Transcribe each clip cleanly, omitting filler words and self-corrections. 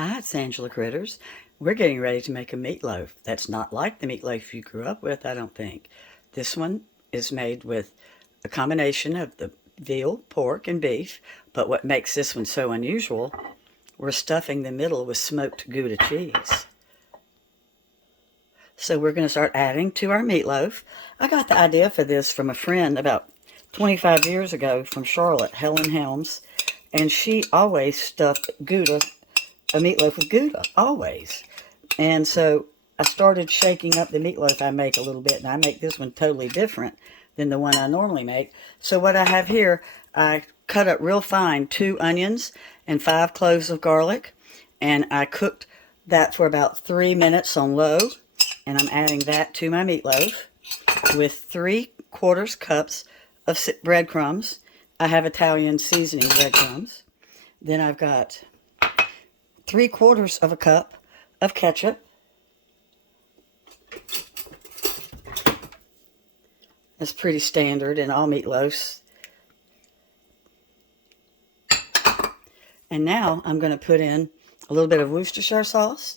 Hi, it's Angela Critters. We're getting ready to make a meatloaf. That's not like the meatloaf you grew up with, I don't think. This one is made with a combination of the veal, pork, and beef, but what makes this one so unusual, we're stuffing the middle with smoked Gouda cheese. So we're going to start adding to our meatloaf. I got the idea for this from a friend about 25 years ago from Charlotte, Helen Helms, and she always stuffed Gouda, a meatloaf with Gouda, always. And so I started shaking up the meatloaf I make a little bit, and I make this one totally different than the one I normally make. So what I have here, I cut up real fine 2 onions and 5 cloves of garlic, and I cooked that for about 3 minutes on low, and I'm adding that to my meatloaf with 3/4 cups of breadcrumbs. I have Italian seasoning breadcrumbs. Then I've got 3/4 of a cup of ketchup. That's pretty standard in all meatloafs. And now I'm going to put in a little bit of Worcestershire sauce.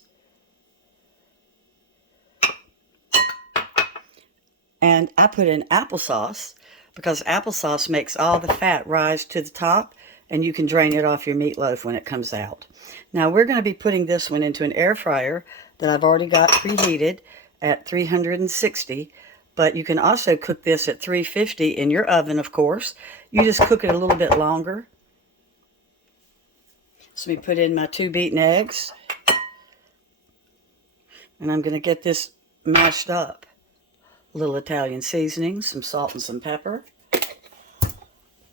And I put in applesauce because applesauce makes all the fat rise to the top, and you can drain it off your meatloaf when it comes out. Now we're going to be putting this one into an air fryer that I've already got preheated at 360, but you can also cook this at 350 in your oven, of course. You just cook it a little bit longer. So we put in my 2 beaten eggs, and I'm going to get this mashed up. A little Italian seasoning, some salt and some pepper.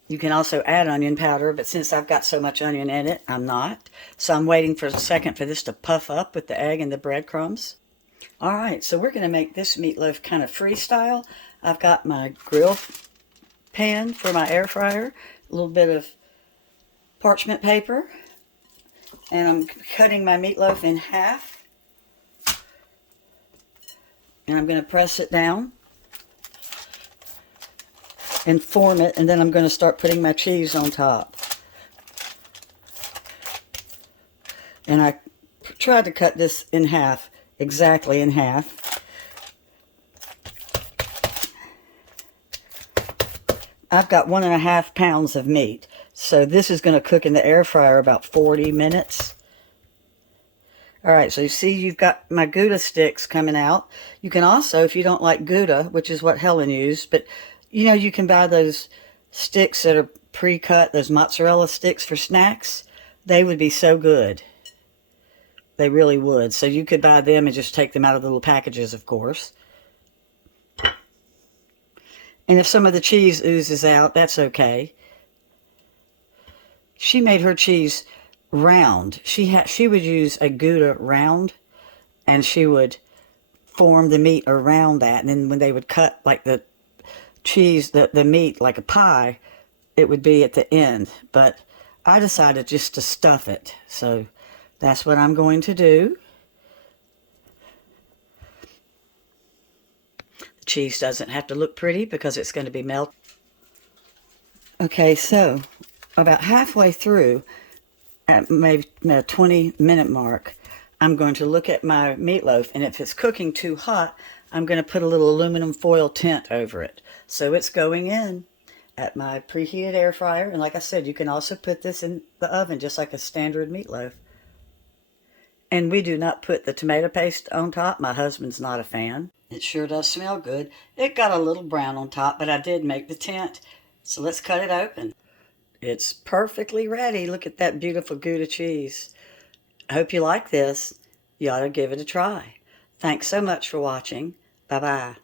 You can also add onion powder, but since I've got so much onion in it, I'm not. So I'm waiting for a second for this to puff up with the egg and the breadcrumbs. All right, so we're going to make this meatloaf kind of freestyle. I've got my grill pan for my air fryer, a little bit of parchment paper, and I'm cutting my meatloaf in half. And I'm going to press it down and form it, and then I'm going to start putting my cheese on top. And I tried to cut this in half, exactly in half. I've got 1.5 pounds of meat, so this is going to cook in the air fryer about 40 minutes. All right, so you see you've got my Gouda sticks coming out. You can also, if you don't like Gouda, which is what Helen used, but you know, you can buy those sticks that are pre-cut, those mozzarella sticks for snacks. They would be so good. They really would. So you could buy them and just take them out of the little packages, of course. And if some of the cheese oozes out, that's okay. She made her cheese round. She would use a Gouda round, and she would form the meat around that, and then when they would cut like the cheese, the meat like a pie, it would be at the end. But I decided just to stuff it, so that's what I'm going to do. The cheese doesn't have to look pretty because it's going to be melted. Okay, so about halfway through, at maybe a 20-minute mark, I'm going to look at my meatloaf, and if it's cooking too hot, I'm going to put a little aluminum foil tint over it. So it's going in at my preheated air fryer, and like I said, you can also put this in the oven just like a standard meatloaf. And we do not put the tomato paste on top. My husband's not a fan. It sure does smell good. It got a little brown on top, but I did make the tint. So let's cut it open. It's perfectly ready. Look at that beautiful Gouda cheese. I hope you like this. You ought to give it a try. Thanks so much for watching. Bye-bye.